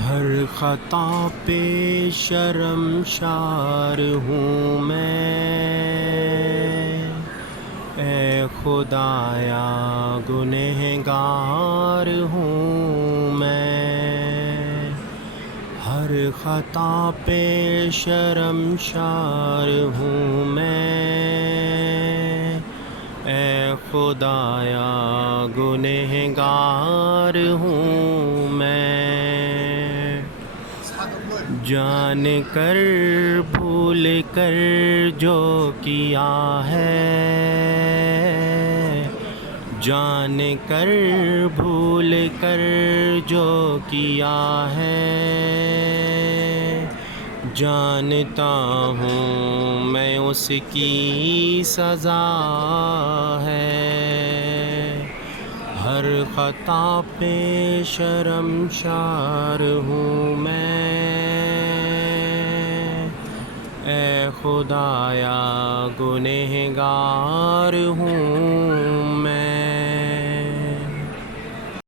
ہر خطا پہ شرمشار ہوں میں، اے خدایا گنہگار ہوں میں۔ ہر خطا پہ شرمشار ہوں میں، اے خدایا گنہگار ہوں میں۔ جان کر بھول کر جو کیا ہے، جان کر بھول کر جو کیا ہے، جانتا ہوں میں اس کی سزا ہے۔ ہر خطا پہ شرمشار ہوں میں، اے خدایا گنہگار ہوں